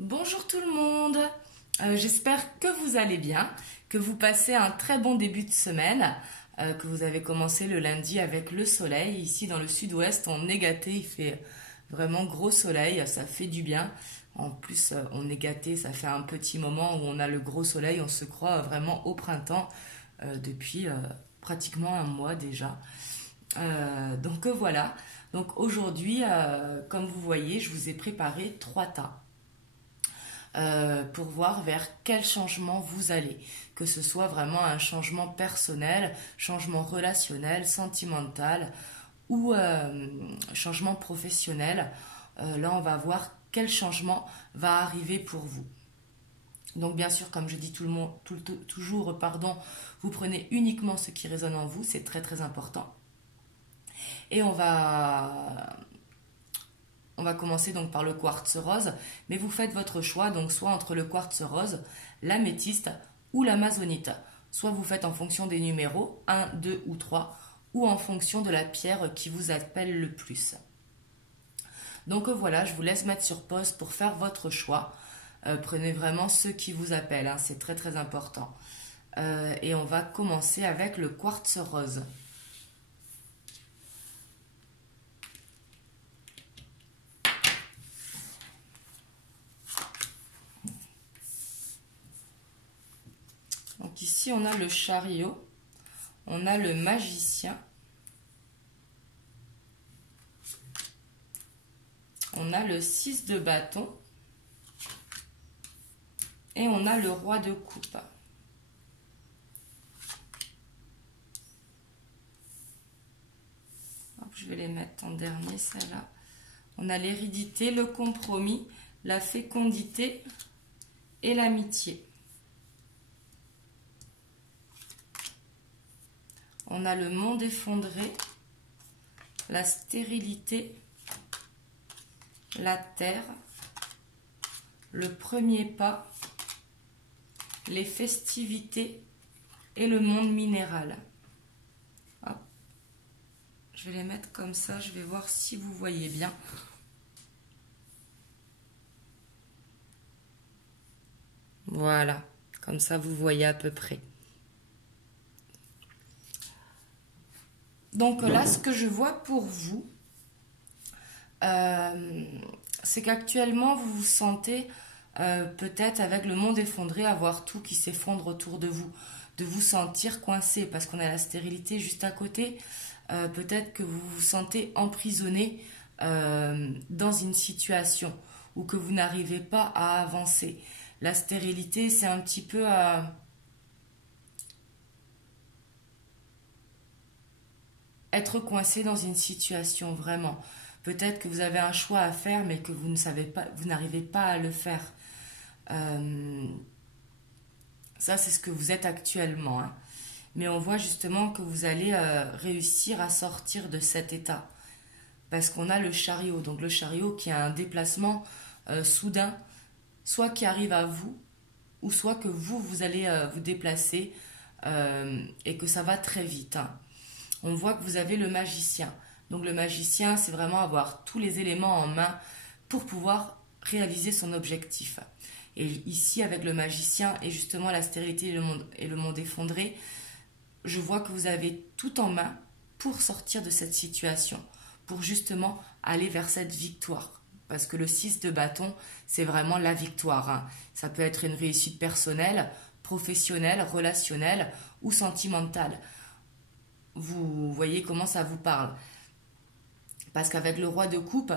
Bonjour tout le monde, j'espère que vous allez bien, que vous passez un très bon début de semaine, que vous avez commencé le lundi avec le soleil. Ici dans le sud-ouest, on est gâté, il fait vraiment gros soleil, ça fait du bien. En plus, on est gâté, ça fait un petit moment où on a le gros soleil, on se croit vraiment au printemps depuis pratiquement un mois déjà. Donc voilà, donc aujourd'hui, comme vous voyez, je vous ai préparé 3 tas. Pour voir vers quel changement vous allez. Que ce soit vraiment un changement personnel, changement relationnel, sentimental ou changement professionnel. Là, on va voir quel changement va arriver pour vous. Donc bien sûr, comme je dis toujours, vous prenez uniquement ce qui résonne en vous, c'est très très important. Et on va commencer donc par le quartz rose, mais vous faites votre choix, donc soit entre le quartz rose, l'améthyste ou l'amazonite. Soit vous faites en fonction des numéros, 1, 2 ou 3, ou en fonction de la pierre qui vous appelle le plus. Donc voilà, je vous laisse mettre sur pause pour faire votre choix. Prenez vraiment ce qui vous appelle, hein, c'est très très important. Et on va commencer avec le quartz rose. Donc ici, on a le chariot, on a le magicien, on a le 6 de bâton et on a le roi de coupe. Je vais les mettre en dernier, celle-là. On a l'hérédité, le compromis, la fécondité et l'amitié. On a le monde effondré, la stérilité, la terre, le premier pas, les festivités et le monde minéral. Hop. Je vais les mettre comme ça, je vais voir si vous voyez bien. Voilà, comme ça vous voyez à peu près. Donc là, ce que je vois pour vous, c'est qu'actuellement, vous vous sentez peut-être avec le monde effondré, avoir tout qui s'effondre autour de vous sentir coincé, parce qu'on a la stérilité juste à côté. Peut-être que vous vous sentez emprisonné dans une situation ou que vous n'arrivez pas à avancer. La stérilité, c'est un petit peu être coincé dans une situation, vraiment. Peut-être que vous avez un choix à faire, mais que vous ne savez pas, vous n'arrivez pas à le faire. Ça, c'est ce que vous êtes actuellement. Hein. Mais on voit justement que vous allez réussir à sortir de cet état. Parce qu'on a le chariot. Donc le chariot qui a un déplacement soudain, soit qui arrive à vous, ou soit que vous allez vous déplacer et que ça va très vite. Hein. On voit que vous avez le magicien. Donc le magicien, c'est vraiment avoir tous les éléments en main pour pouvoir réaliser son objectif. Et ici, avec le magicien et justement la stérilité et le monde effondré, je vois que vous avez tout en main pour sortir de cette situation, pour justement aller vers cette victoire. Parce que le 6 de bâton, c'est vraiment la victoire. Hein. Ça peut être une réussite personnelle, professionnelle, relationnelle ou sentimentale. Vous voyez comment ça vous parle. Parce qu'avec le roi de coupe,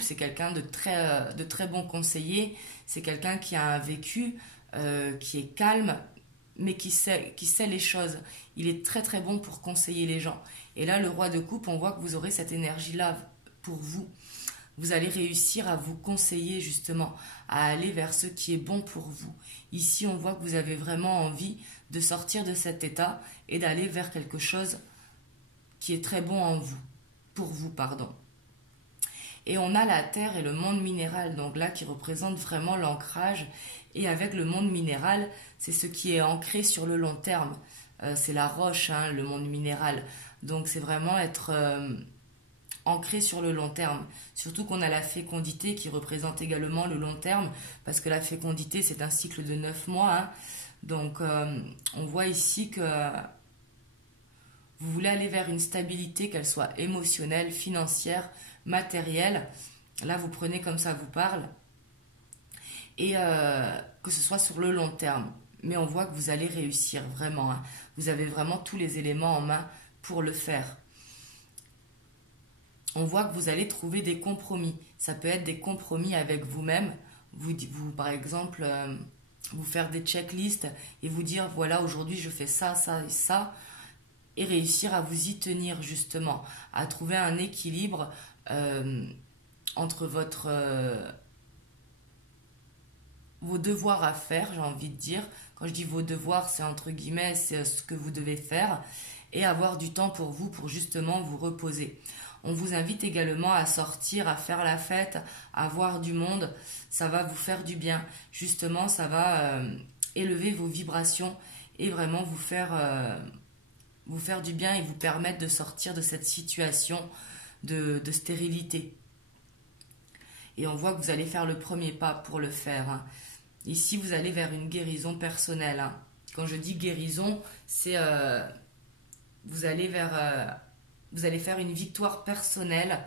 c'est quelqu'un de très bon conseiller. C'est quelqu'un qui a un vécu, qui est calme, mais qui sait les choses. Il est très très bon pour conseiller les gens. Et là, le roi de coupe, on voit que vous aurez cette énergie-là pour vous. Vous allez réussir à vous conseiller justement, à aller vers ce qui est bon pour vous. Ici, on voit que vous avez vraiment envie de sortir de cet état et d'aller vers quelque chose qui est très bon en vous, pour vous, pardon. Et on a la terre et le monde minéral, donc là qui représente vraiment l'ancrage. Et avec le monde minéral, c'est ce qui est ancré sur le long terme. C'est la roche, hein, le monde minéral. Donc c'est vraiment être ancré sur le long terme. Surtout qu'on a la fécondité qui représente également le long terme, parce que la fécondité, c'est un cycle de 9 mois. Hein. Donc, on voit ici que vous voulez aller vers une stabilité, qu'elle soit émotionnelle, financière, matérielle. Là, vous prenez comme ça vous parle. Et que ce soit sur le long terme. Mais on voit que vous allez réussir, vraiment. Hein. Vous avez vraiment tous les éléments en main pour le faire. On voit que vous allez trouver des compromis. Ça peut être des compromis avec vous-même. Vous par exemple, vous faire des checklists et vous dire, voilà, aujourd'hui, je fais ça, ça et ça. Et réussir à vous y tenir, justement. À trouver un équilibre entre vos devoirs à faire, j'ai envie de dire. Quand je dis vos devoirs, c'est entre guillemets, c'est ce que vous devez faire. Et avoir du temps pour vous, pour justement vous reposer. On vous invite également à sortir, à faire la fête, à voir du monde. Ça va vous faire du bien. Justement, ça va élever vos vibrations et vraiment vous faire du bien et vous permettre de sortir de cette situation de stérilité. Et on voit que vous allez faire le premier pas pour le faire. Hein. Ici, vous allez vers une guérison personnelle. Hein. Quand je dis guérison, c'est vous allez faire une victoire personnelle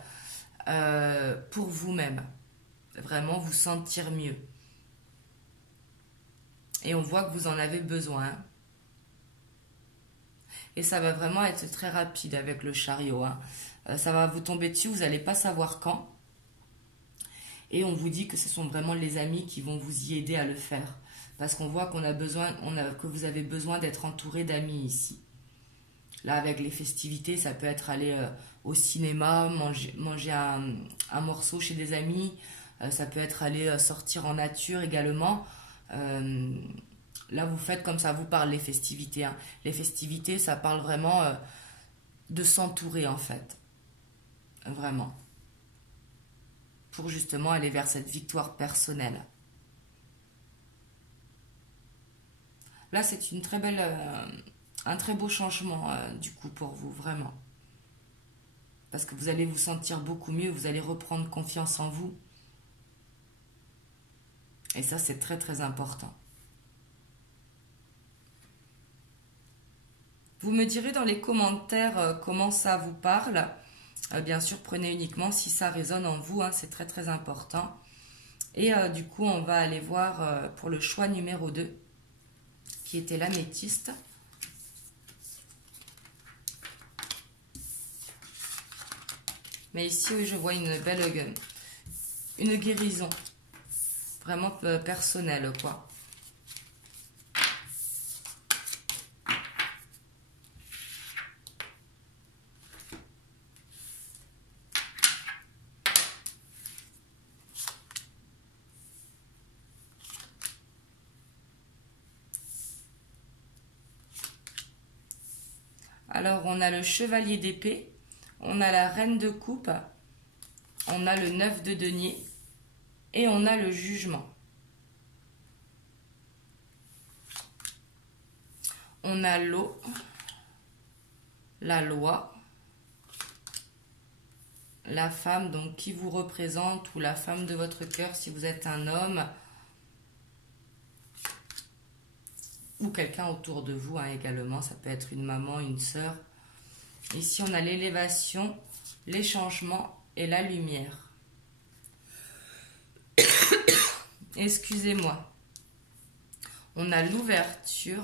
pour vous-même. Vraiment vous sentir mieux. Et on voit que vous en avez besoin. Hein. Et ça va vraiment être très rapide avec le chariot. Hein. Ça va vous tomber dessus, vous n'allez pas savoir quand. Et on vous dit que ce sont vraiment les amis qui vont vous y aider à le faire. Parce qu'on voit que vous avez besoin d'être entouré d'amis ici. Là, avec les festivités, ça peut être aller au cinéma, manger un morceau chez des amis. Ça peut être aller sortir en nature également. Là, vous faites comme ça vous parle les festivités. Hein. Les festivités, ça parle vraiment de s'entourer en fait. Vraiment. Pour justement aller vers cette victoire personnelle. Là, c'est une très belle, un très beau changement du coup pour vous, vraiment. Parce que vous allez vous sentir beaucoup mieux, vous allez reprendre confiance en vous. Et ça, c'est très très important. Vous me direz dans les commentaires comment ça vous parle. Bien sûr, prenez uniquement si ça résonne en vous, hein, c'est très très important. Et du coup, on va aller voir pour le choix numéro 2, qui était l'améthyste. Mais ici, oui, je vois une belle une guérison, vraiment personnelle, quoi. Alors, on a le chevalier d'épée, on a la reine de coupe, on a le 9 de denier et on a le jugement. On a l'eau, la loi, la femme, donc qui vous représente, ou la femme de votre cœur si vous êtes un homme, ou quelqu'un autour de vous hein, également, ça peut être une maman, une sœur. Ici, on a l'élévation, les changements et la lumière. Excusez-moi. On a l'ouverture,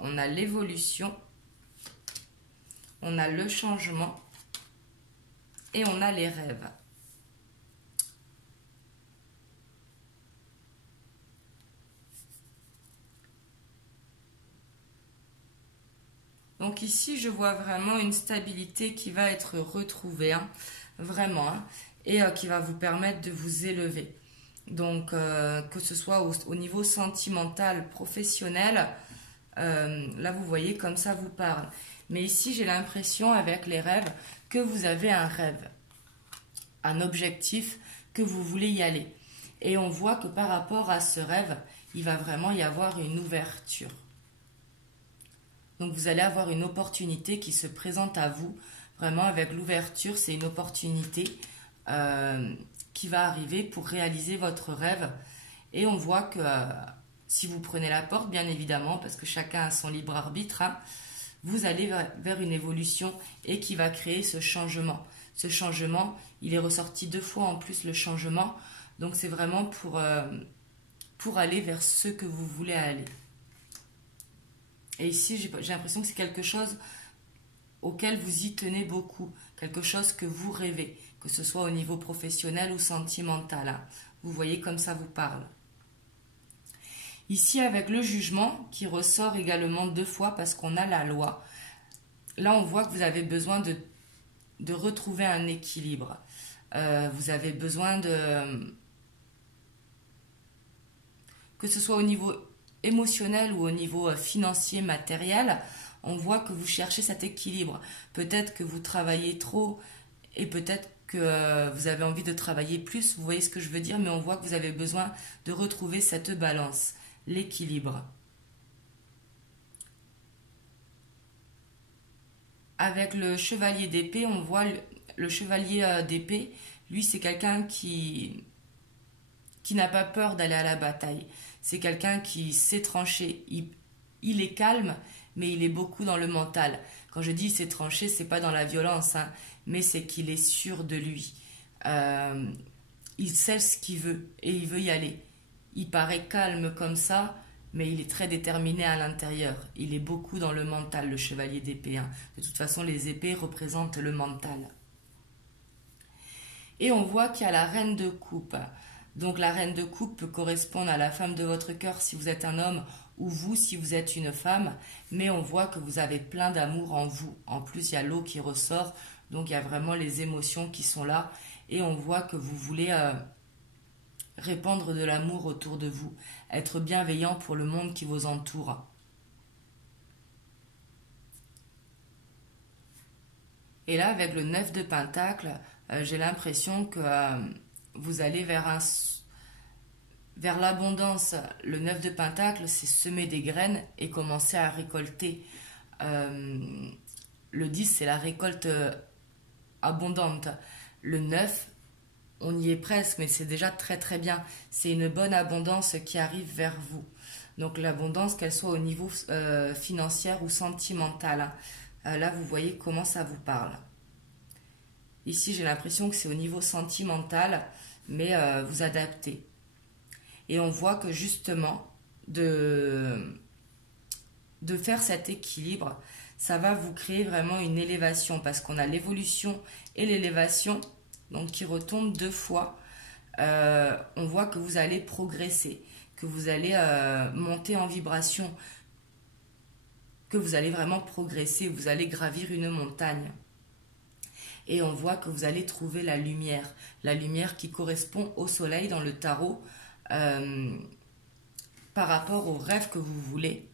on a l'évolution, on a le changement et on a les rêves. Donc ici, je vois vraiment une stabilité qui va être retrouvée, hein, vraiment, hein, et qui va vous permettre de vous élever. Donc, que ce soit au niveau sentimental, professionnel, là, vous voyez, comme ça vous parle. Mais ici, j'ai l'impression, avec les rêves, que vous avez un rêve, un objectif, que vous voulez y aller. Et on voit que par rapport à ce rêve, il va vraiment y avoir une ouverture. Donc vous allez avoir une opportunité qui se présente à vous Vraiment, avec l'ouverture, c'est une opportunité qui va arriver pour réaliser votre rêve. Et on voit que si vous prenez la porte, bien évidemment, parce que chacun a son libre arbitre, hein, vous allez vers une évolution et qui va créer ce changement. Ce changement, il est ressorti 2 fois en plus, le changement. Donc c'est vraiment pour aller vers ce que vous voulez aller. Et ici, j'ai l'impression que c'est quelque chose auquel vous y tenez beaucoup, quelque chose que vous rêvez, que ce soit au niveau professionnel ou sentimental, hein. Vous voyez comme ça vous parle. Ici, avec le jugement qui ressort également 2 fois parce qu'on a la loi, là on voit que vous avez besoin de retrouver un équilibre. Vous avez besoin que ce soit au niveau émotionnel ou au niveau financier, matériel, on voit que vous cherchez cet équilibre. Peut-être que vous travaillez trop et peut-être que vous avez envie de travailler plus, vous voyez ce que je veux dire, mais on voit que vous avez besoin de retrouver cette balance, l'équilibre. Avec le chevalier d'épée, on voit le chevalier d'épée, lui c'est quelqu'un qui n'a pas peur d'aller à la bataille. C'est quelqu'un qui sait trancher. Il est calme, mais il est beaucoup dans le mental. Quand je dis il sait trancher, c'est pas dans la violence, hein, mais c'est qu'il est sûr de lui. Il sait ce qu'il veut et il veut y aller. Il paraît calme comme ça, mais il est très déterminé à l'intérieur. Il est beaucoup dans le mental, le chevalier d'épée, hein. De toute façon, les épées représentent le mental. Et on voit qu'il y a la reine de coupe. Donc la reine de coupe peut correspondre à la femme de votre cœur si vous êtes un homme ou vous si vous êtes une femme, mais on voit que vous avez plein d'amour en vous. En plus, il y a l'eau qui ressort, donc il y a vraiment les émotions qui sont là et on voit que vous voulez répandre de l'amour autour de vous, être bienveillant pour le monde qui vous entoure. Et là, avec le 9 de Pentacle, j'ai l'impression que vous allez vers l'abondance. Le 9 de Pentacle, c'est semer des graines et commencer à récolter. Le 10, c'est la récolte abondante. Le 9, on y est presque, mais c'est déjà très très bien. C'est une bonne abondance qui arrive vers vous. Donc l'abondance, qu'elle soit au niveau financier ou sentimental, hein. Là, vous voyez comment ça vous parle. Ici, j'ai l'impression que c'est au niveau sentimental, mais vous adaptez. Et on voit que justement, de faire cet équilibre, ça va vous créer vraiment une élévation, parce qu'on a l'évolution et l'élévation, donc qui retombent 2 fois. On voit que vous allez progresser, que vous allez monter en vibration, que vous allez vraiment progresser, vous allez gravir une montagne. Et on voit que vous allez trouver la lumière qui correspond au soleil dans le tarot par rapport au rêve que vous voulez.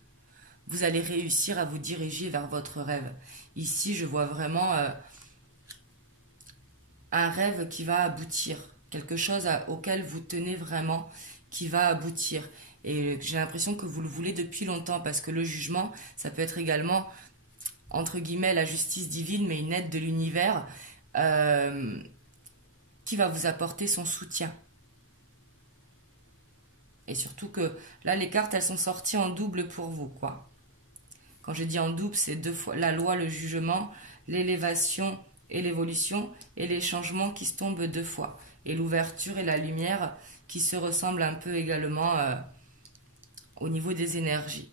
Vous allez réussir à vous diriger vers votre rêve. Ici, je vois vraiment un rêve qui va aboutir, quelque chose auquel vous tenez vraiment, qui va aboutir. Et j'ai l'impression que vous le voulez depuis longtemps, parce que le jugement, ça peut être également, entre guillemets, la justice divine, mais une aide de l'univers qui va vous apporter son soutien. Et surtout que là, les cartes, elles sont sorties en double pour vous, quoi. Quand je dis en double, c'est 2 fois la loi, le jugement, l'élévation et l'évolution, et les changements qui se tombent 2 fois. Et l'ouverture et la lumière qui se ressemblent un peu également au niveau des énergies.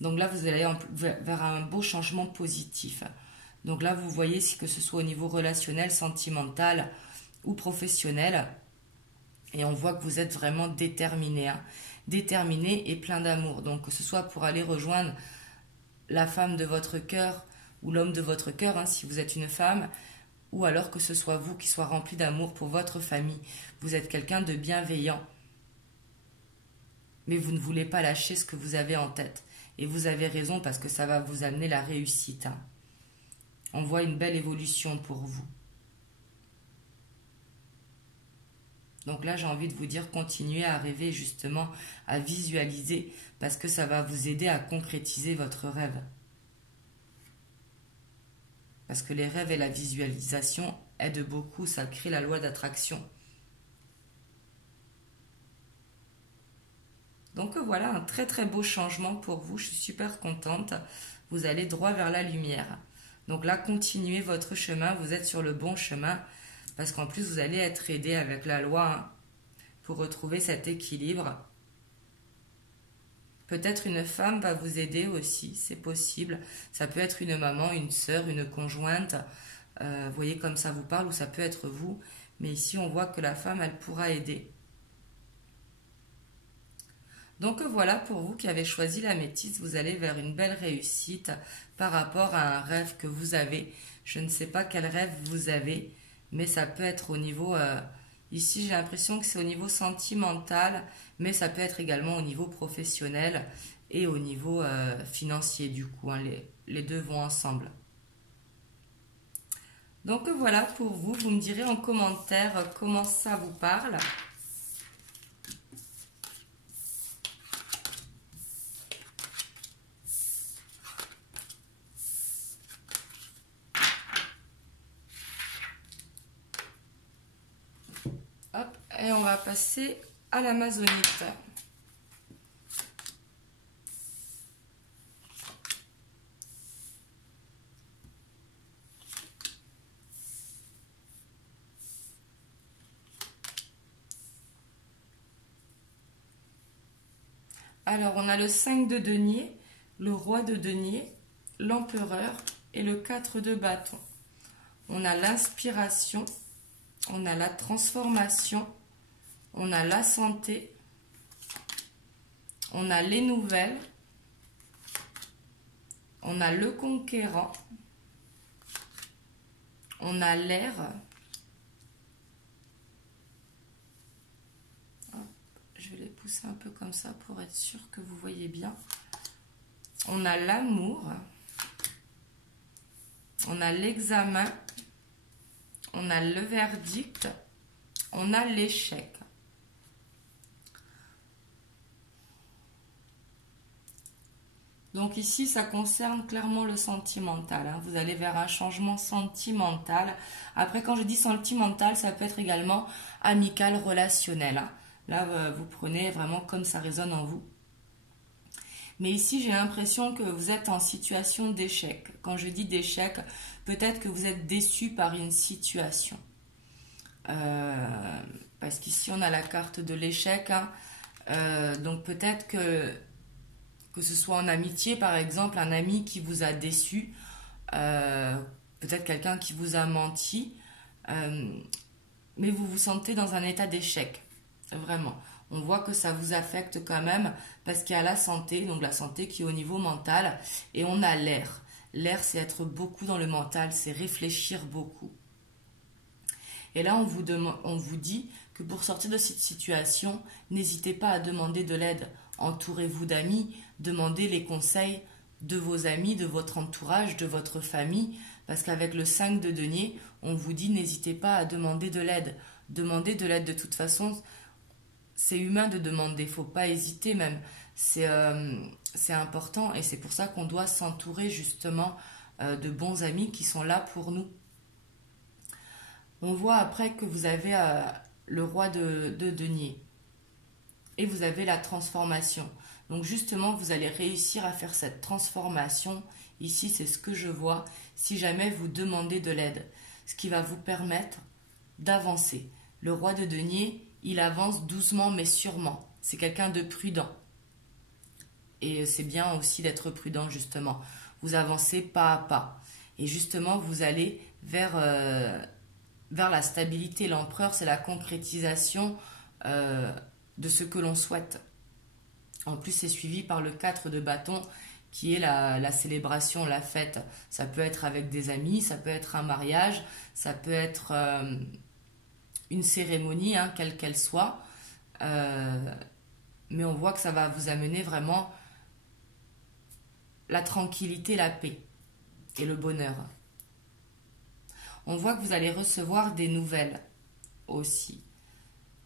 Donc là, vous allez vers un beau changement positif. Donc là, vous voyez, que ce soit au niveau relationnel, sentimental ou professionnel, et on voit que vous êtes vraiment déterminé, hein. Déterminé et plein d'amour. Donc que ce soit pour aller rejoindre la femme de votre cœur ou l'homme de votre cœur, hein, si vous êtes une femme, ou alors que ce soit vous qui soit rempli d'amour pour votre famille. Vous êtes quelqu'un de bienveillant, mais vous ne voulez pas lâcher ce que vous avez en tête. Et vous avez raison, parce que ça va vous amener la réussite, hein. On voit une belle évolution pour vous. Donc là, j'ai envie de vous dire, continuez à rêver, justement, à visualiser, parce que ça va vous aider à concrétiser votre rêve. Parce que les rêves et la visualisation aident beaucoup, ça crée la loi d'attraction. Donc voilà, un très très beau changement pour vous, je suis super contente. Vous allez droit vers la lumière. Donc là, continuez votre chemin, vous êtes sur le bon chemin, parce qu'en plus, vous allez être aidé avec la loi hein, pour retrouver cet équilibre. Peut-être une femme va vous aider aussi, c'est possible. Ça peut être une maman, une sœur, une conjointe. Vous voyez comme ça vous parle, ou ça peut être vous. Mais ici, on voit que la femme, elle pourra aider. Donc voilà, pour vous qui avez choisi l'améthyste, vous allez vers une belle réussite par rapport à un rêve que vous avez. Je ne sais pas quel rêve vous avez, mais ça peut être au niveau... ici, j'ai l'impression que c'est au niveau sentimental, mais ça peut être également au niveau professionnel et au niveau financier du coup. Hein, les deux vont ensemble. Donc voilà pour vous, vous me direz en commentaire comment ça vous parle. Hop, et on va passer à l'amazonite. Alors, on a le 5 de denier, le roi de denier, l'empereur et le 4 de bâton. On a l'inspiration, on a la transformation, on a la santé, on a les nouvelles, on a le conquérant, on a l'air, je vais les pousser un peu comme ça pour être sûr que vous voyez bien. On a l'amour, on a l'examen, on a le verdict, on a l'échec. Donc ici, ça concerne clairement le sentimental. Hein. Vous allez vers un changement sentimental. Après, quand je dis sentimental, ça peut être également amical, relationnel. Hein. Là, vous prenez vraiment comme ça résonne en vous. Mais ici, j'ai l'impression que vous êtes en situation d'échec. Quand je dis d'échec, peut-être que vous êtes déçu par une situation. Parce qu'ici, on a la carte de l'échec. Hein. Donc peut-être que ce soit en amitié, par exemple, un ami qui vous a déçu, peut-être quelqu'un qui vous a menti, mais vous vous sentez dans un état d'échec, vraiment. On voit que ça vous affecte quand même, parce qu'il y a la santé, donc la santé qui est au niveau mental, et on a l'air. L'air, c'est être beaucoup dans le mental, c'est réfléchir beaucoup. Et là, on vous dit que pour sortir de cette situation, n'hésitez pas à demander de l'aide. Entourez-vous d'amis, demandez les conseils de vos amis, de votre entourage, de votre famille, parce qu'avec le 5 de denier, on vous dit n'hésitez pas à demander de l'aide. Demandez de l'aide de toute façon, c'est humain de demander, il ne faut pas hésiter même. C'est important et c'est pour ça qu'on doit s'entourer justement de bons amis qui sont là pour nous. On voit après que vous avez le roi de denier. Et vous avez la transformation. Donc justement, vous allez réussir à faire cette transformation. Ici, c'est ce que je vois. Si jamais vous demandez de l'aide, ce qui va vous permettre d'avancer. Le roi de denier, il avance doucement mais sûrement. C'est quelqu'un de prudent. Et c'est bien aussi d'être prudent, justement. Vous avancez pas à pas. Et justement, vous allez vers la stabilité. L'empereur, c'est la concrétisation de ce que l'on souhaite. En plus, c'est suivi par le 4 de bâton qui est la célébration, la fête. Ça peut être avec des amis, ça peut être un mariage, ça peut être une cérémonie, hein, quelle qu'elle soit. Mais on voit que ça va vous amener vraiment la tranquillité, la paix et le bonheur. On voit que vous allez recevoir des nouvelles aussi.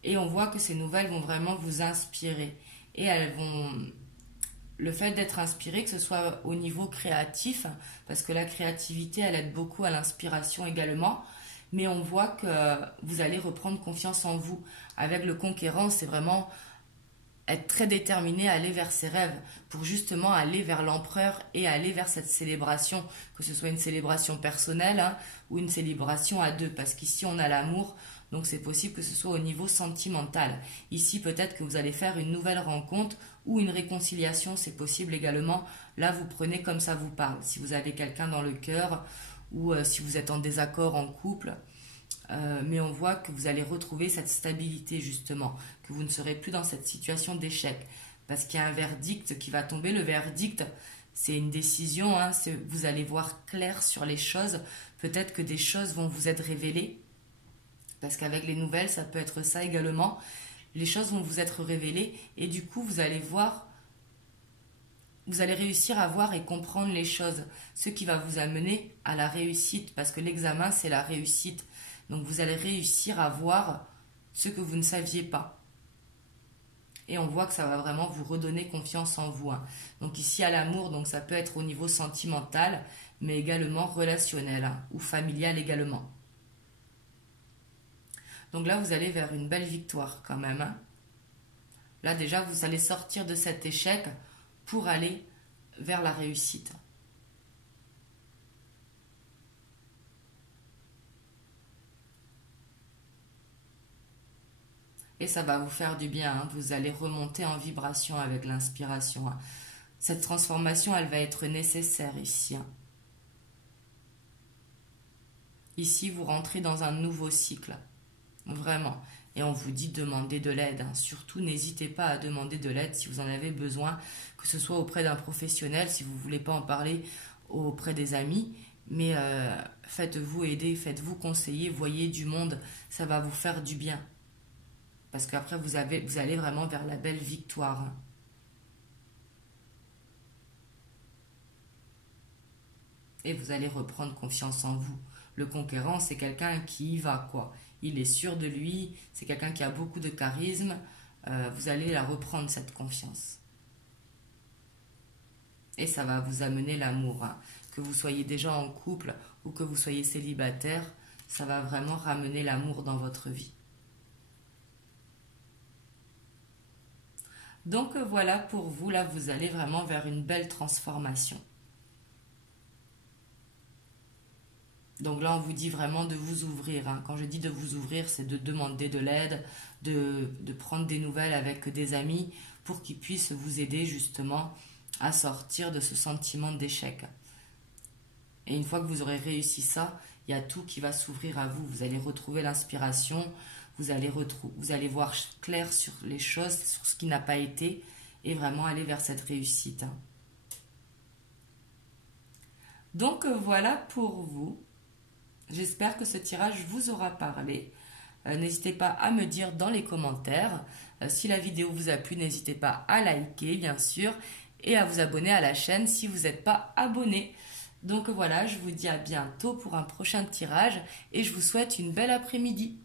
Et on voit que ces nouvelles vont vraiment vous inspirer. Et elles vont le fait d'être inspiré, que ce soit au niveau créatif, parce que la créativité, elle aide beaucoup à l'inspiration également, mais on voit que vous allez reprendre confiance en vous. Avec le conquérant, c'est vraiment être très déterminé à aller vers ses rêves, pour justement aller vers l'empereur et aller vers cette célébration, que ce soit une célébration personnelle hein, ou une célébration à deux, parce qu'ici on a l'amour, donc c'est possible que ce soit au niveau sentimental. Ici peut-être que vous allez faire une nouvelle rencontre ou une réconciliation, c'est possible également. Là vous prenez comme ça vous parle, si vous avez quelqu'un dans le cœur ou si vous êtes en désaccord en couple. Mais on voit que vous allez retrouver cette stabilité justement, que vous ne serez plus dans cette situation d'échec. Parce qu'il y a un verdict qui va tomber. Le verdict, c'est une décision, hein, vous allez voir clair sur les choses. Peut-être que des choses vont vous être révélées. Parce qu'avec les nouvelles, ça peut être ça également. Les choses vont vous être révélées et du coup, vous allez voir, vous allez réussir à voir et comprendre les choses. Ce qui va vous amener à la réussite. Parce que l'examen, c'est la réussite. Donc vous allez réussir à voir ce que vous ne saviez pas. Et on voit que ça va vraiment vous redonner confiance en vous. Hein. Donc ici à l'amour, donc ça peut être au niveau sentimental, mais également relationnel hein, ou familial également. Donc là vous allez vers une belle victoire quand même. Hein. Là déjà vous allez sortir de cet échec pour aller vers la réussite. Et ça va vous faire du bien, hein. Vous allez remonter en vibration avec l'inspiration. Hein. Cette transformation, elle va être nécessaire ici. Hein. Ici, vous rentrez dans un nouveau cycle, vraiment. Et on vous dit de demander de l'aide. Hein. Surtout, n'hésitez pas à demander de l'aide si vous en avez besoin, que ce soit auprès d'un professionnel, si vous ne voulez pas en parler auprès des amis. Mais faites-vous aider, faites-vous conseiller, voyez du monde, ça va vous faire du bien. Parce qu'après, vous allez vraiment vers la belle victoire. Et vous allez reprendre confiance en vous. Le conquérant, c'est quelqu'un qui y va, quoi. Il est sûr de lui, c'est quelqu'un qui a beaucoup de charisme. Vous allez la reprendre, cette confiance. Et ça va vous amener l'amour. Hein. Que vous soyez déjà en couple ou que vous soyez célibataire, ça va vraiment ramener l'amour dans votre vie. Donc voilà pour vous, là vous allez vraiment vers une belle transformation. Donc là on vous dit vraiment de vous ouvrir. Hein. Quand je dis de vous ouvrir, c'est de demander de l'aide, de prendre des nouvelles avec des amis pour qu'ils puissent vous aider justement à sortir de ce sentiment d'échec. Et une fois que vous aurez réussi ça, il y a tout qui va s'ouvrir à vous. Vous allez retrouver l'inspiration. Vous allez voir clair sur les choses, sur ce qui n'a pas été, et vraiment aller vers cette réussite. Donc voilà pour vous. J'espère que ce tirage vous aura parlé. N'hésitez pas à me dire dans les commentaires. Si la vidéo vous a plu, n'hésitez pas à liker, bien sûr, et à vous abonner à la chaîne si vous n'êtes pas abonné. Donc voilà, je vous dis à bientôt pour un prochain tirage, et je vous souhaite une belle après-midi.